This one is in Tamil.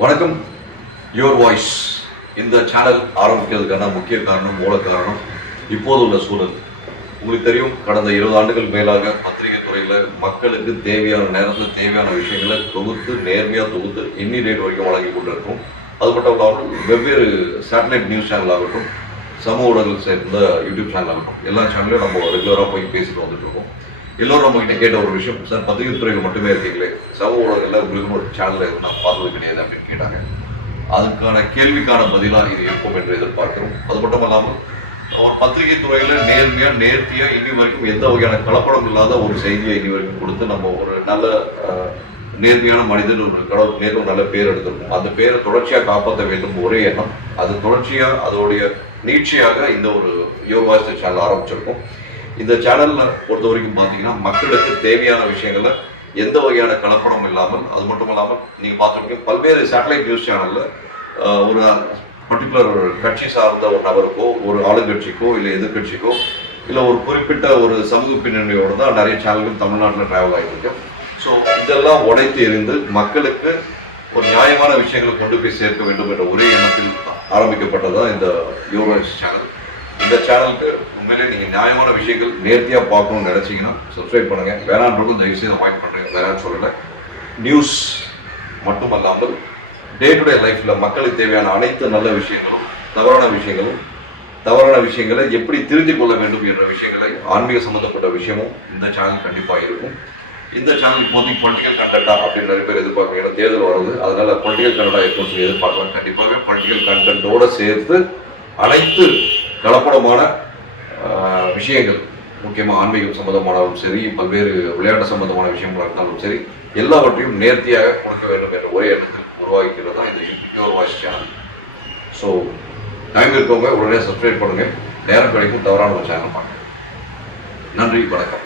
வணக்கம். யுவர் வாய்ஸ் இந்த சேனல் ஆரம்பிக்கிறதுக்கான முக்கிய காரணம், மூல காரணம் இப்போது உள்ள சூழல். உங்களுக்கு தெரியும், கடந்த 20 ஆண்டுகள் மேலாக பத்திரிகை துறையில் மக்களுக்கு தேவையான நேரத்தில் தேவையான விஷயங்களை நேர்மையாக தொகுத்து இன்னி டேட் வரைக்கும் வழங்கி கொண்டிருக்கும். அது மட்டும் இல்லாமல் வெவ்வேறு சேட்டலைட் நியூஸ் சேனல் ஆகட்டும், சமூக ஊடகங்கள் சேர்ந்த யூடியூப் சேனல் ஆகட்டும், எல்லா சேனலையும் நம்ம ரெகுலராக போய் பேசிட்டு வந்துட்டு இருக்கோம். எல்லோரும் நம்மகிட்ட கேட்ட ஒரு விஷயம், சார் பத்திரிகை துறையில் மட்டுமே இருக்கீங்களே, சமூக ஊடகங்களில் உங்களுக்கு ஒரு சேனல் எதுவும் நான் பார்த்தது கிடையாது அப்படின்னு கேட்டாங்க. அதுக்கான கேள்விக்கான பதிலாக இது இருக்கும் என்று எதிர்பார்க்கிறோம். அது மட்டும் இல்லாமல் ஒரு பத்திரிகை துறையில் நேர்த்தியாக இன்னி வரைக்கும் எந்த வகையான கலப்படம் இல்லாத ஒரு செய்தியை இன்னி வரைக்கும் கொடுத்து நம்ம ஒரு நல்ல நேர்மையான மனிதன் ஒரு கடவுள் நேரம் நல்ல பேர் எடுத்திருக்கோம். அந்த பேரை தொடர்ச்சியாக காப்பாற்ற வேண்டும் ஒரே எண்ணம். அது தொடர்ச்சியாக அதோடைய நீட்சியாக இந்த ஒரு யுவர் வாய்ஸ் சேனல் ஆரம்பிச்சிருக்கோம். இந்த சேனலில் பொறுத்த வரைக்கும் பார்த்தீங்கன்னா மக்களுக்கு தேவையான விஷயங்களை எந்த வகையான கலப்படம் இல்லாமல், அது மட்டும் இல்லாமல் நீங்கள் பார்த்துருக்கீங்க பல்வேறு சேட்டலைட் நியூஸ் சேனலில் ஒரு பர்டிகுலர் கட்சி சார்ந்த ஒரு நபருக்கோ, ஒரு ஆளுங்கட்சிக்கோ, இல்லை எதிர்கட்சிக்கோ, இல்லை ஒரு குறிப்பிட்ட ஒரு சமூக பின்னணியோடு தான் நிறைய சேனல்கள் தமிழ்நாட்டில் ட்ராவல் ஆகிட்டு இருக்கு. ஸோ இதெல்லாம் உடைத்து எறிந்து மக்களுக்கு ஒரு நியாயமான விஷயங்களை கொண்டு போய் சேர்க்க வேண்டும் என்ற ஒரே எண்ணத்தில் ஆரம்பிக்கப்பட்டதான் இந்த யுவர் வாய்ஸ் சேனல். இந்த சேனலுக்கு உண்மையிலே நீங்கள் நியாயமான விஷயங்கள் நேர்த்தியாக பார்க்கணும்னு நினச்சிங்கன்னா சப்ஸ்கிரைப் பண்ணுங்கள். வேணான்றதும் தயவுசெய்து அவாய்ட் பண்ணுறேன், வேணான்னு சொல்லலை. நியூஸ் மட்டுமல்லாமல் டே டு டே லைஃப்பில் மக்களுக்கு தேவையான அனைத்து நல்ல விஷயங்களும், தவறான விஷயங்களை எப்படி தெரிஞ்சு கொள்ள வேண்டும் என்ற விஷயங்களை, ஆன்மீக சம்மந்தப்பட்ட விஷயமும் இந்த சேனல் கண்டிப்பாக இருக்கும். இந்த சேனல் இப்போதைக்கு பொலிட்டிக்கல் கண்டென்ட்டா அப்படின்னு நிறைய பேர் எதிர்பார்க்குறாங்க. ஏன்னா தேர்தல் வருது, அதனால பொலிட்டிக்கல் கண்டென்ட்டா இருக்கும் சொல்லி எதிர்பார்க்கலாம். கண்டிப்பாகவே பொலிட்டிக்கல் கண்டென்ட்டோடு சேர்த்து அனைத்து கலப்படமான விஷயங்கள், முக்கியமாக ஆன்மீகம் சம்பந்தமானாலும் சரி, பல்வேறு விளையாட்டு சம்பந்தமான விஷயங்களாக இருந்தாலும் சரி, எல்லாவற்றையும் நேர்த்தியாக கொடுக்க வேண்டும் என்ற ஒரே எண்ணத்தில் உருவாகிக்கிறது தான் இந்த your voice channel. So time இருக்கவங்க உடனே சப்ஸ்கிரைப் பண்ணுங்கள். நேரம் கிடைக்கும் தவறான ஒரு சேனல் பார்க்க. நன்றி, வணக்கம்.